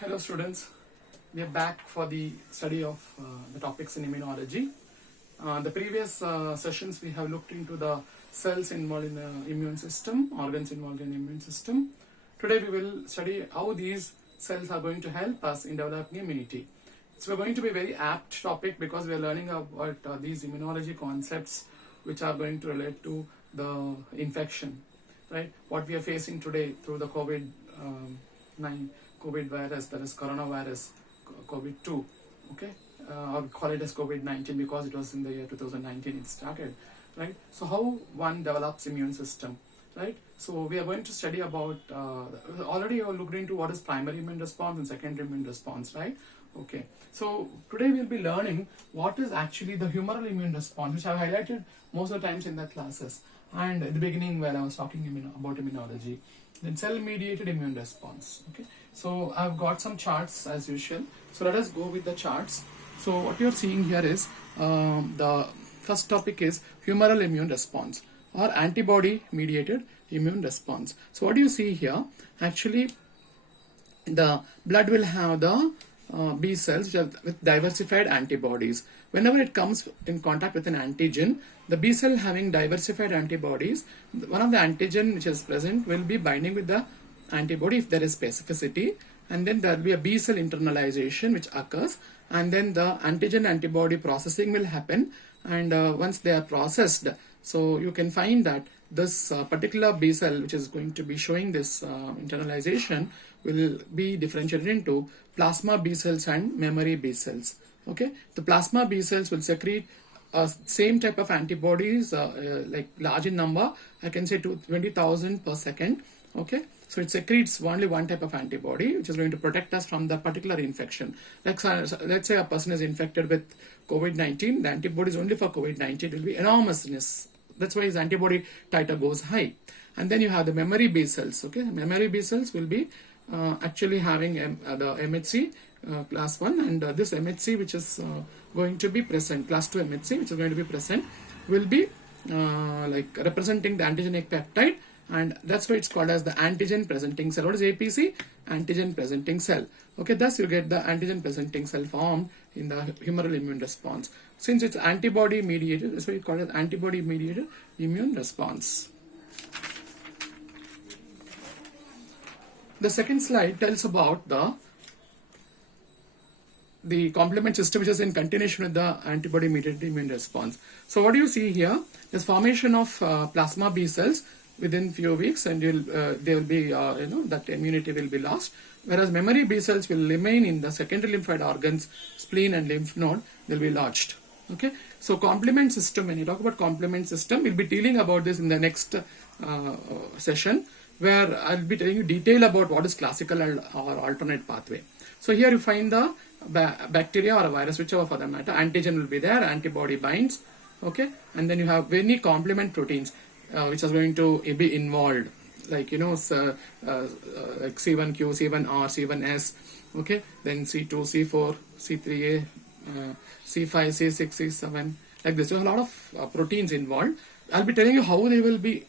Hello students, we are back for the study of the topics in immunology. The previous sessions we have looked into the cells involved in the immune system, organs involved in the immune system. Today we will study how these cells are going to help us in developing immunity. It's going to be a very apt topic because we are learning about these immunology concepts which are going to relate to the infection, right? What we are facing today through the COVID virus, that is coronavirus, COVID-2, okay? Or call it as COVID-19 because it was in the year 2019 it started, right? So how one develops immune system, right? So we are going to study about, already you looked into what is primary immune response and secondary immune response, right? Okay, so today we'll be learning what is actually the humoral immune response, which I've highlighted most of the times in the classes and at the beginning when I was talking about immunology. Then cell-mediated immune response, okay? So I've got some charts as usual. So let us go with the charts. So what you're seeing here is the first topic is humoral immune response or antibody-mediated immune response. So what do you see here? Actually, the blood will have the B cells which are with diversified antibodies. Whenever it comes in contact with an antigen, the B cell having diversified antibodies, one of the antigen which is present will be binding with the antibody if there is specificity, and then there will be a B cell internalization which occurs, and then the antigen antibody processing will happen, and once they are processed, so you can find that this particular B cell which is going to be showing this internalization will be differentiated into plasma B cells and memory B cells. Okay, the plasma B cells will secrete same type of antibodies like large in number. I can say to 20,000 per second. Okay, so it secretes only one type of antibody which is going to protect us from the particular infection. Like let's say a person is infected with COVID-19, the antibodies only for COVID-19 will be enormousness. That's why his antibody titer goes high. And then you have the memory B cells. Okay, memory B cells will be actually having the MHC class 1, and this MHC which is going to be present, class 2 MHC which is going to be present, will be like representing the antigenic peptide, and that's why it's called as the antigen presenting cell. What is APC? Antigen presenting cell. Okay, thus you get the antigen presenting cell formed in the humoral immune response. Since it's antibody mediated, that's why we call it antibody mediated immune response. The second slide tells about the complement system, which is in continuation with the antibody mediated immune response. So what do you see here? There's formation of plasma B cells within few weeks, and they will be that immunity will be lost, whereas memory B cells will remain in the secondary lymphoid organs, spleen and lymph node. They'll be lodged. Okay, so complement system, when you talk about complement system, we'll be dealing about this in the next session, where I'll be telling you detail about what is classical or alternate pathway. So here you find the bacteria or a virus, whichever for the matter, antigen will be there, antibody binds, okay, and then you have many complement proteins which are going to be involved, like like C1q, C1r, C1s, okay, then C2, C4, C3a, C5, C6, C7, like this. So a lot of proteins involved. I'll be telling you how they will be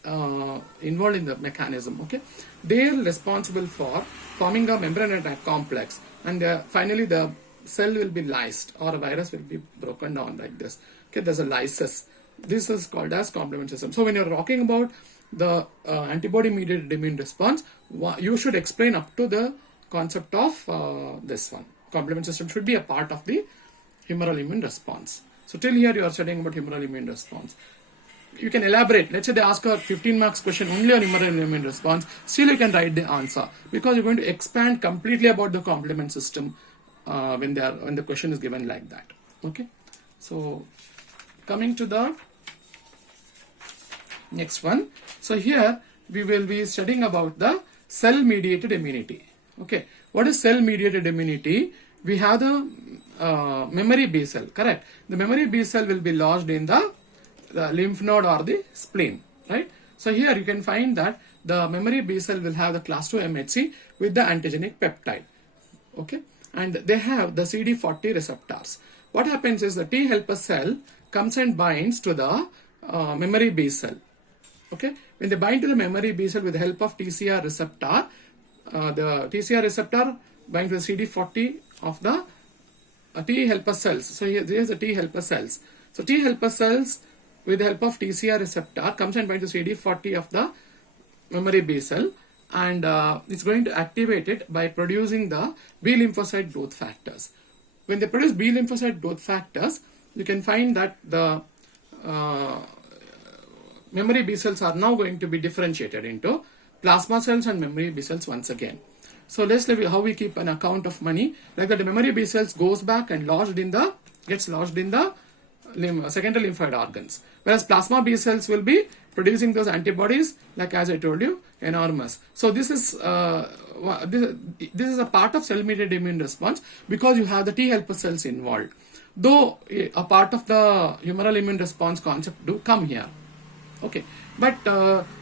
involved in the mechanism. Okay, they are responsible for forming a membrane complex, and finally the cell will be lysed, or a virus will be broken down like this. Okay, there's a lysis. This is called as complement system. So when you're talking about the antibody-mediated immune response, you should explain up to the concept of this one. Complement system should be a part of the humoral immune response. So till here you are studying about humoral immune response. You can elaborate. Let's say they ask a 15 marks question only on humoral immune response. Still you can write the answer, because you're going to expand completely about the complement system when the question is given like that. Okay. So coming to the next one. So here we will be studying about the cell-mediated immunity. Okay. What is cell-mediated immunity? We have the memory B cell. Correct. The memory B cell will be lodged in the lymph node or the spleen, right? So here you can find that the memory B cell will have the class 2 MHC with the antigenic peptide, okay, and they have the CD40 receptors. What happens is the T helper cell comes and binds to the memory B cell. Okay, when they bind to the memory B cell with the help of TCR receptor, the TCR receptor bind to the CD40 of the T helper cells. So here's the T helper cells. So T helper cells with the help of TCR receptor comes and binds to CD40 of the memory B cell, and it's going to activate it by producing the B lymphocyte growth factors. When they produce B lymphocyte growth factors, you can find that the memory B cells are now going to be differentiated into plasma cells and memory B cells once again. So let's look how we keep an account of money. Like that, the memory B cells goes back and gets lodged in the secondary lymphoid organs, whereas plasma B cells will be producing those antibodies, like as I told you, enormous. So this is this is a part of cell-mediated immune response because you have the T helper cells involved. Though a part of the humoral immune response concept do come here. Okay, but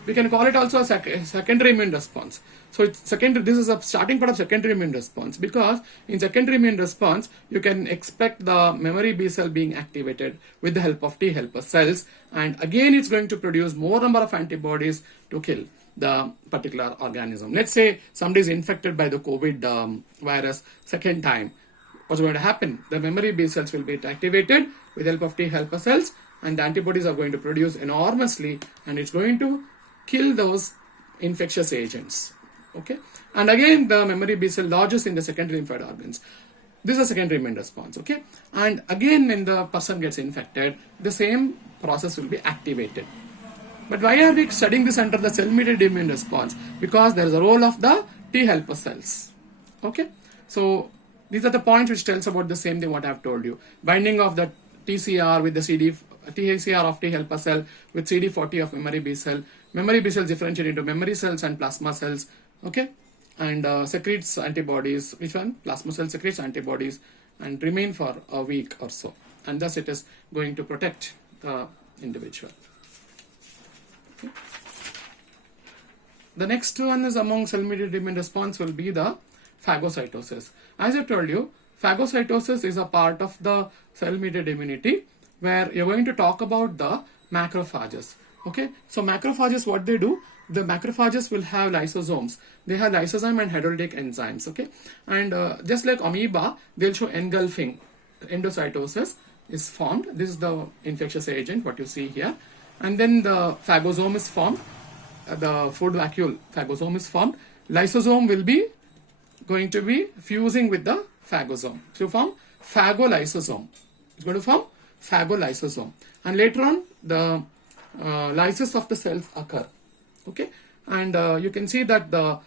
we can call it also a secondary immune response. So it's secondary. This is a starting part of secondary immune response, because in secondary immune response you can expect the memory B cell being activated with the help of T helper cells, and again it's going to produce more number of antibodies to kill the particular organism. Let's say somebody is infected by the COVID virus second time. What's going to happen? The memory B cells will be activated with the help of T helper cells, and the antibodies are going to produce enormously, and it's going to kill those infectious agents. Okay, and again the memory B cell lodges in the secondary lymphoid organs. This is a secondary immune response. Okay, and again when the person gets infected, the same process will be activated. But why are we studying this under the cell-mediated immune response? Because there is a role of the T helper cells. Okay, so these are the points which tells about the same thing what I have told you. Binding of the TCR with the TCR of T helper cell with CD40 of memory B cell. Memory B cells differentiate into memory cells and plasma cells. Okay, and secretes antibodies. Which one? Plasma cell secretes antibodies and remain for a week or so, and thus it is going to protect the individual. Okay. The next one is among cell-mediated immune response will be the phagocytosis. As I told you, phagocytosis is a part of the cell-mediated immunity where you're going to talk about the macrophages. Okay, so macrophages, what they do, the macrophages will have lysosomes. They have lysozyme and hydrolytic enzymes. Okay, and just like amoeba, they'll show engulfing. Endocytosis is formed. This is the infectious agent, what you see here. And then the phagosome is formed. The food vacuole phagosome is formed. Lysosome will be going to be fusing with the phagosome. So form phagolysosome. It's going to form phagolysosome. And later on, the lysis of the cells occur. Okay, and you can see that the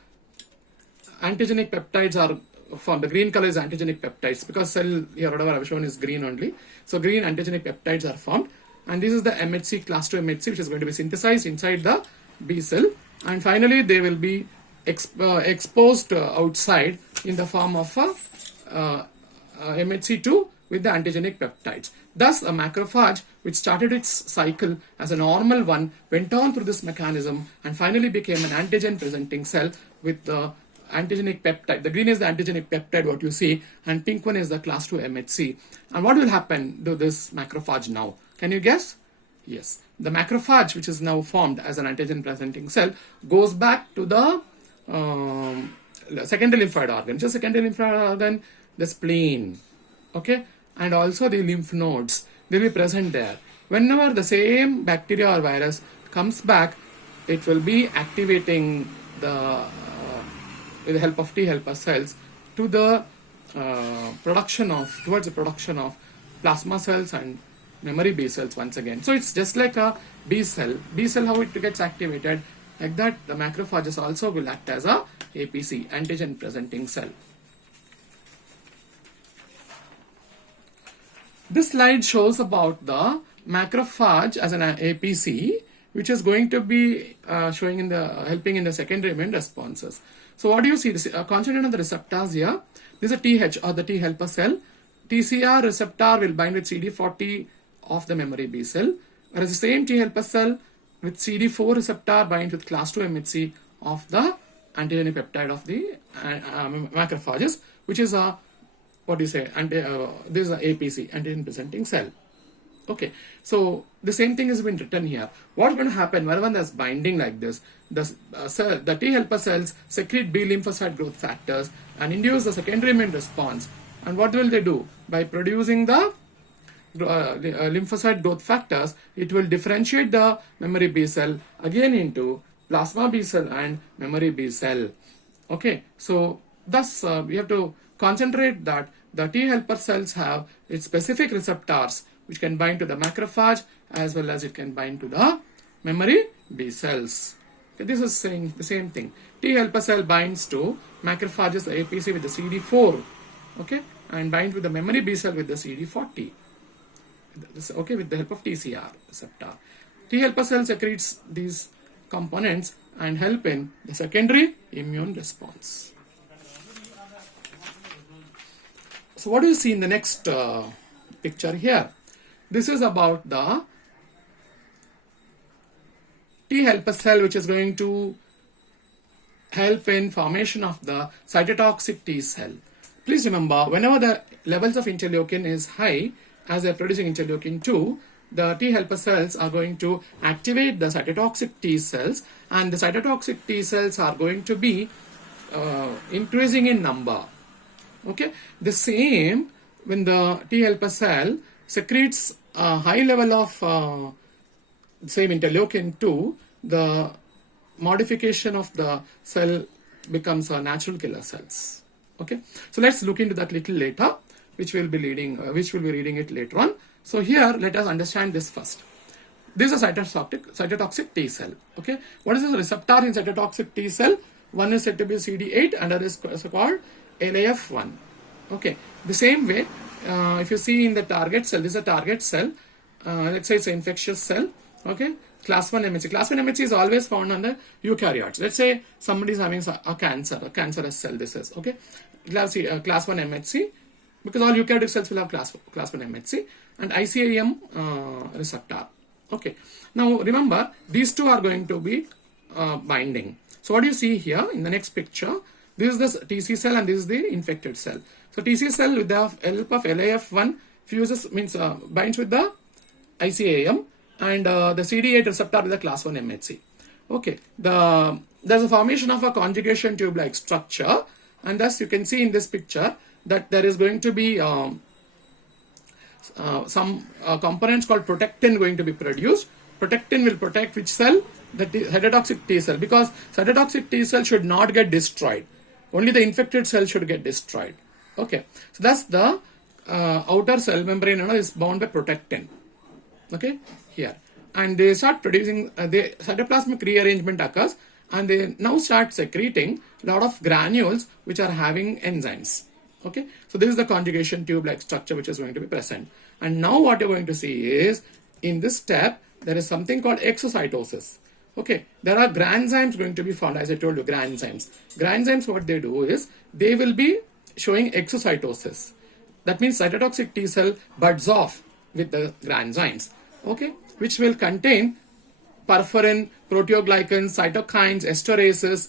antigenic peptides are formed. The green color is antigenic peptides because cell here whatever I've shown is green only. So green antigenic peptides are formed, and this is the MHC class 2 MHC which is going to be synthesized inside the B cell, and finally they will be exposed outside in the form of MHC2 with the antigenic peptides. Thus, a macrophage which started its cycle as a normal one went on through this mechanism and finally became an antigen presenting cell with the antigenic peptide. The green is the antigenic peptide what you see, and pink one is the class 2 MHC. And what will happen to this macrophage now? Can you guess? Yes, the macrophage which is now formed as an antigen presenting cell goes back to the secondary lymphoid organ. So secondary lymphoid organ, the spleen, okay, and also the lymph nodes, they will be present there. Whenever the same bacteria or virus comes back, it will be activating the with the help of T helper cells to the towards the production of plasma cells and memory B cells once again. So it's just like a B cell. B cell, how it gets activated, like that the macrophages also will act as a APC, antigen presenting cell. This slide shows about the macrophage as an APC, which is going to be helping in the secondary immune responses. So what do you see? This concentrate on the receptors here. This is a TH or the T helper cell. TCR receptor will bind with CD40 of the memory B cell, whereas the same T helper cell with CD4 receptor binds with class 2 MHC of the antigenic peptide of the macrophages, which is a this is a APC, antigen presenting cell. Okay, so the same thing has been written here. What's going to happen whenever there's binding like this? The T helper cells secrete B lymphocyte growth factors and induce the secondary immune response. And what will they do? By producing the lymphocyte growth factors, it will differentiate the memory B cell again into plasma B cell and memory B cell. Okay, so thus we have to concentrate that the T helper cells have its specific receptors which can bind to the macrophage as well as it can bind to the memory B cells. Okay, this is saying the same thing. T helper cell binds to macrophages, the APC with the CD4, okay, and binds with the memory B cell with the CD40. Okay, with the help of TCR receptor. T helper cell secretes these components and help in the secondary immune response. So what do you see in the next picture here? This is about the T helper cell which is going to help in formation of the cytotoxic T cell. Please remember, whenever the levels of interleukin is high, as they are producing interleukin 2, the T helper cells are going to activate the cytotoxic T cells, and the cytotoxic T cells are going to be increasing in number. Okay, the same when the T helper cell secretes a high level of same interleukin 2, the modification of the cell becomes a natural killer cells. Okay, so let's look into that little later, which will be reading it later on. So here let us understand this first. This is a cytotoxic T cell. Okay, what is the receptor in cytotoxic T cell? One is said to be CD8 and other is called LAF1. Okay, the same way, if you see in the target cell, this is a target cell. Let's say it's an infectious cell. Okay, class 1 MHC. Class 1 MHC is always found on the eukaryotes. Let's say somebody is having a cancerous cell. This is okay. Class 1 MHC, because all eukaryotic cells will have class 1 MHC and ICAM receptor. Okay. Now remember, these two are going to be binding. So what do you see here in the next picture? This is the TC cell and this is the infected cell. So TC cell with the help of LAF1 fuses, means binds with the ICAM, and the CD8 receptor with the class 1 MHC. Okay, there's a formation of a conjugation tube like structure, and thus you can see in this picture that there is going to be some components called protectin going to be produced. Protectin will protect which cell? The cytotoxic T cell, because cytotoxic T cell should not get destroyed. Only the infected cell should get destroyed. Okay, so that's the outer cell membrane is bound by protectin. Okay, here, and they start producing the cytoplasmic rearrangement occurs, and they now start secreting a lot of granules which are having enzymes. Okay, so this is the conjugation tube like structure which is going to be present. And now what you're going to see is, in this step there is something called exocytosis. Okay, there are granzymes going to be formed, as I told you, granzymes. Granzymes, what they do is, they will be showing exocytosis. That means cytotoxic T cell buds off with the granzymes, okay, which will contain perforin, proteoglycans, cytokines, esterases,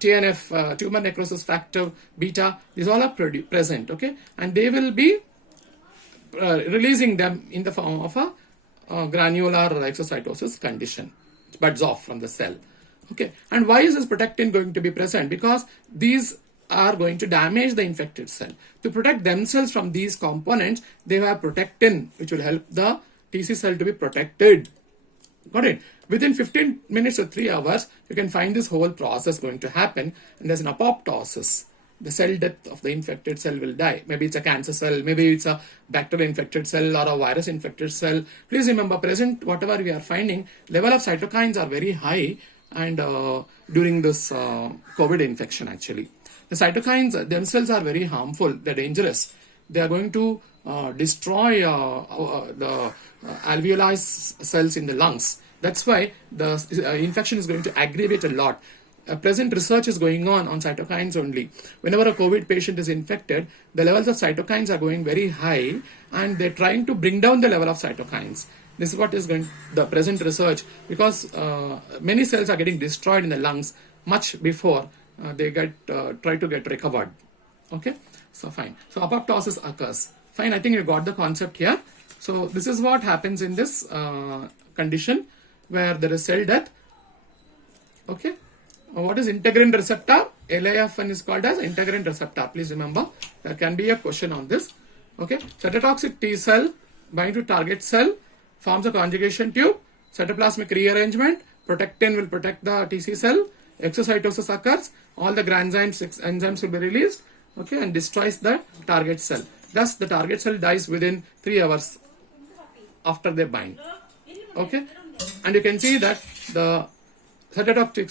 TNF, tumor necrosis factor, beta. These all are present, okay, and they will be releasing them in the form of a granular exocytosis condition. It buds off from the cell. Okay, and why is this protectin going to be present? Because these are going to damage the infected cell. To protect themselves from these components, they have protectin, which will help the TC cell to be protected. Got it? Within 15 minutes or 3 hours, you can find this whole process going to happen, and there's an apoptosis. The cell death of the infected cell will die. Maybe it's a cancer cell, maybe it's a bacterial infected cell or a virus infected cell. Please remember, present whatever we are finding, level of cytokines are very high, and during this COVID infection actually. The cytokines themselves are very harmful, they're dangerous. They are going to destroy the alveoli cells in the lungs. That's why the infection is going to aggravate a lot. Present research is going on cytokines only. Whenever a COVID patient is infected, the levels of cytokines are going very high, and they're trying to bring down the level of cytokines. This is what is going the present research, because many cells are getting destroyed in the lungs much before they try to get recovered. Okay, so fine. So apoptosis occurs. Fine, I think you got the concept here. So this is what happens in this condition where there is cell death. Okay. What is integrin receptor? LIF1 is called as integrin receptor. Please remember, there can be a question on this. Okay. Cytotoxic T cell bind to target cell, forms a conjugation tube, cytoplasmic rearrangement, protectin will protect the TC cell, exocytosis occurs, all the enzymes will be released, okay, and destroys the target cell. Thus, the target cell dies within 3 hours after they bind. Okay, and you can see that the cytotoxic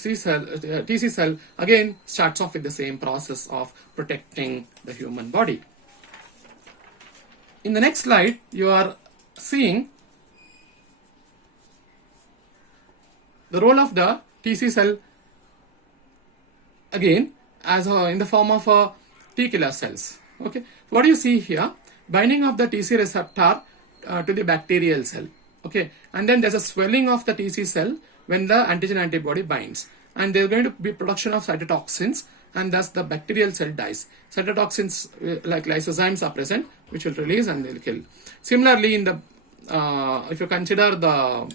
TC cell again starts off with the same process of protecting the human body. In the next slide, you are seeing the role of the TC cell again as in the form of T killer cells. Okay, what do you see here? Binding of the TC receptor to the bacterial cell. Okay, and then there's a swelling of the TC cell when the antigen antibody binds, and there's going to be production of cytotoxins, and thus the bacterial cell dies. Cytotoxins like lysozymes are present, which will release and they'll kill. Similarly, in the if you consider the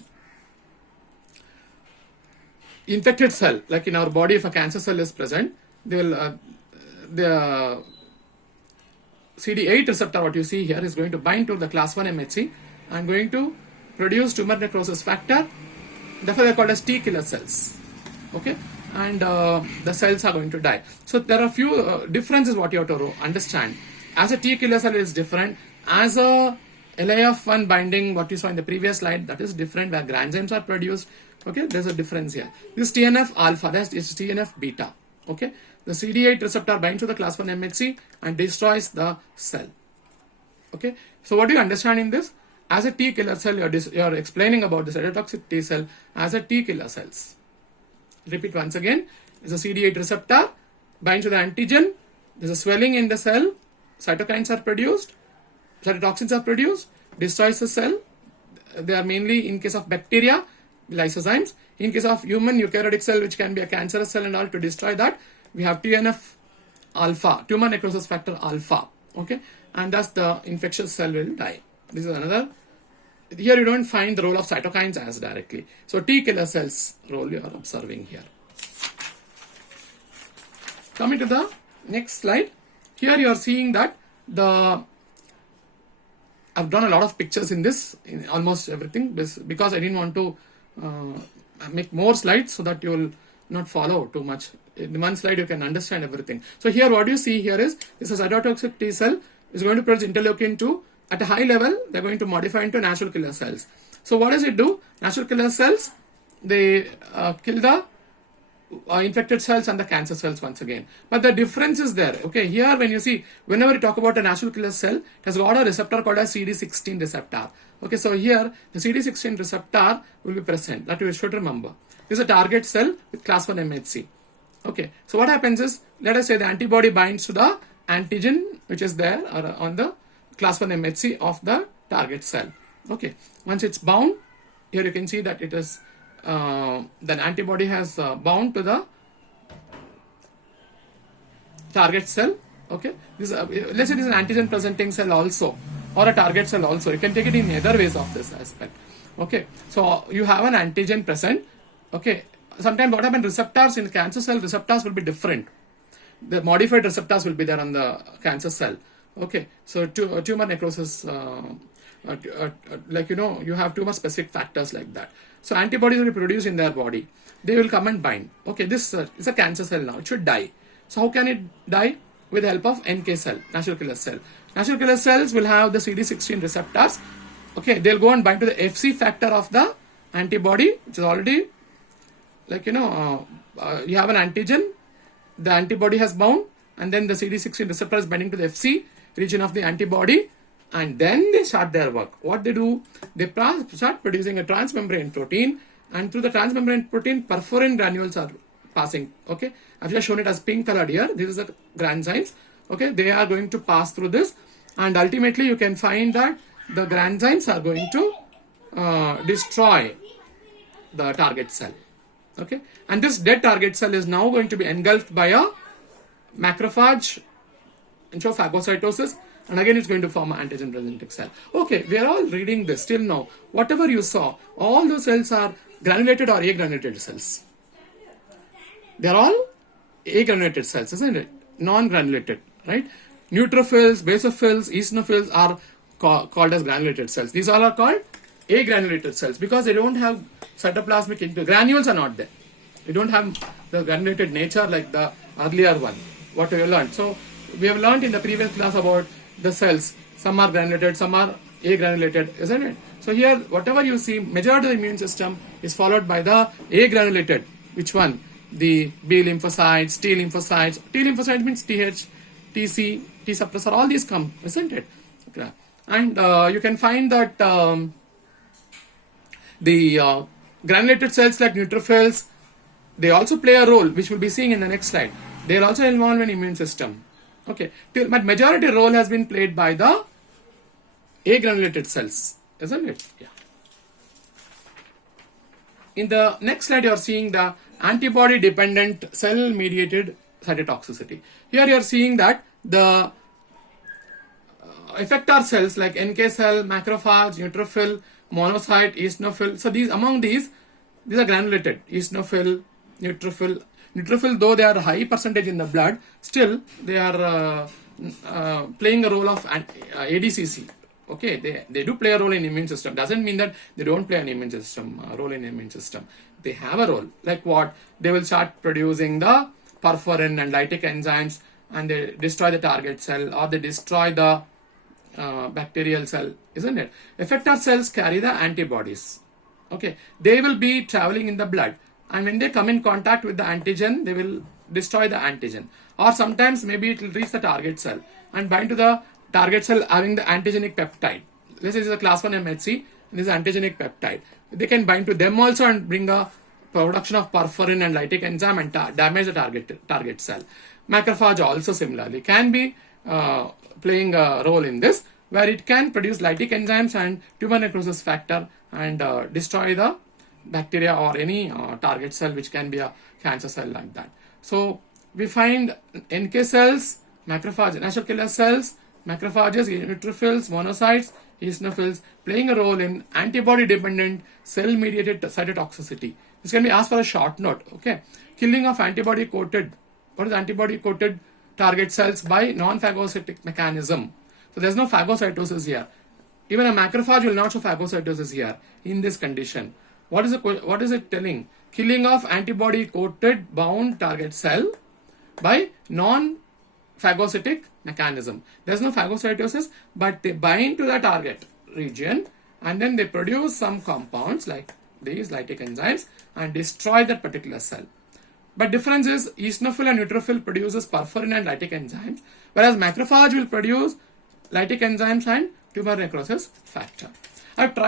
infected cell, like in our body, if a cancer cell is present, they will the CD8 receptor, what you see here, is going to bind to the class 1 MHC and going to produce tumor necrosis factor. Therefore, they are called as T killer cells. Okay, and the cells are going to die. So there are few differences what you have to understand. As a T killer cell is different. As a LIF1 binding, what you saw in the previous slide, that is different, where granzymes are produced. Okay, there's a difference here. This TNF alpha, that is TNF beta. Okay, the CD8 receptor binds to the class 1 MHC and destroys the cell. Okay, so what do you understand in this? As a T killer cell, you are explaining about the cytotoxic T cell as a T killer cells. Repeat once again. It's a CD8 receptor binds to the antigen. There's a swelling in the cell. Cytokines are produced. Cytotoxins are produced. Destroys the cell. They are mainly in case of bacteria, lysozymes. In case of human eukaryotic cell, which can be a cancerous cell and all, to destroy that, we have TNF alpha, tumor necrosis factor alpha. Okay, and thus the infectious cell will die. This is another. Here you don't find the role of cytokines as directly. So T killer cells role you are observing here. Coming to the next slide. Here you are seeing that I've drawn a lot of pictures in this, in almost everything, because I didn't want to make more slides so that you will not follow too much. In one slide you can understand everything. So here what you see here is this is cytotoxic T cell is going to produce interleukin 2. At a high level, they're going to modify into natural killer cells. So what does it do? Natural killer cells, they kill the infected cells and the cancer cells once again. But the difference is there. Okay, here when you see, whenever you talk about a natural killer cell, it has got a receptor called as CD16 receptor. Okay, so here the CD16 receptor will be present. That you should remember. This is a target cell with class 1 MHC. Okay, so what happens is, let us say the antibody binds to the antigen which is there on the class 1 MHC of the target cell. Okay, once it's bound, here you can see that it is then antibody has bound to the target cell. Okay, this let's say this is an antigen presenting cell also, or a target cell also. You can take it in either ways of this aspect. Okay, so you have an antigen present. Okay, sometimes what happens, receptors in the cancer cell, receptors will be different. The modified receptors will be there on the cancer cell. Okay, so tumor necrosis, like you have tumor specific factors like that. So antibodies will be produced in their body. They will come and bind. Okay, this is a cancer cell now. It should die. So how can it die? With the help of NK cell, natural killer cell. Natural killer cells will have the CD16 receptors. Okay, they'll go and bind to the FC factor of the antibody, which is already like you have an antigen. The antibody has bound, and then the CD16 receptor is binding to the FC region of the antibody, and then they start their work. What they do, they start producing a transmembrane protein, and through the transmembrane protein, perforin granules are passing. Okay, I've just shown it as pink colored here. This is the granzymes. Okay, they are going to pass through this, and ultimately you can find that the granzymes are going to destroy the target cell. Okay, and this dead target cell is now going to be engulfed by a macrophage, phagocytosis, and again it's going to form an antigen presenting cell. Okay, we are all reading this till now. Whatever you saw, all those cells are granulated or agranulated cells. They are all agranulated cells, isn't it? Non-granulated, right? Neutrophils, basophils, eosinophils are called as granulated cells. These all are called agranulated cells because they don't have cytoplasmic granules are not there. They don't have the granulated nature like the earlier one, what we have learned. So we have learned in the previous class about the cells. Some are granulated, some are agranulated, isn't it? So here, whatever you see, majority of the immune system is followed by the agranulated. Which one? The B lymphocytes, T lymphocytes. T lymphocytes means TH, TC, T suppressor, all these come, isn't it? Okay. And you can find that the granulated cells like neutrophils, they also play a role, which we'll be seeing in the next slide. They are also involved in immune system. Okay, but majority role has been played by the agranulated cells, isn't it? Yeah. In the next slide, you are seeing the antibody-dependent cell-mediated cytotoxicity. Here you are seeing that the effector cells like NK cell, macrophage, neutrophil, monocyte, eosinophil. So among these are granulated. Eosinophil, neutrophil, though they are high percentage in the blood, still they are playing a role of ADCC. Okay, they do play a role in immune system. Doesn't mean that they don't play an immune system role in immune system. They have a role. Like what? They will start producing the perforin and lytic enzymes, and they destroy the target cell or they destroy the bacterial cell, isn't it? Effector cells carry the antibodies. Okay, they will be traveling in the blood, and when they come in contact with the antigen, they will destroy the antigen, or sometimes maybe it will reach the target cell and bind to the target cell having the antigenic peptide. Let's say this is a class 1 MHC, and this is antigenic peptide. They can bind to them also and bring a production of perforin and lytic enzyme and damage the target cell. Macrophage also similarly can be playing a role in this, where it can produce lytic enzymes and tumor necrosis factor and destroy the bacteria or any target cell, which can be a cancer cell like that. So we find NK cells, macrophage, natural killer cells, macrophages, neutrophils, monocytes, eosinophils playing a role in antibody-dependent cell-mediated cytotoxicity. This can be asked for a short note. Okay, killing of antibody-coated. What is antibody-coated target cells by non-phagocytic mechanism? So there's no phagocytosis here. Even a macrophage will not show phagocytosis here in this condition. What is it telling? Killing of antibody-coated bound target cell by non-phagocytic mechanism. There's no phagocytosis, but they bind to the target region and then they produce some compounds like these lytic enzymes and destroy that particular cell. But difference is eosinophil and neutrophil produces perforin and lytic enzymes, whereas macrophage will produce lytic enzymes and tumor necrosis factor. I've tried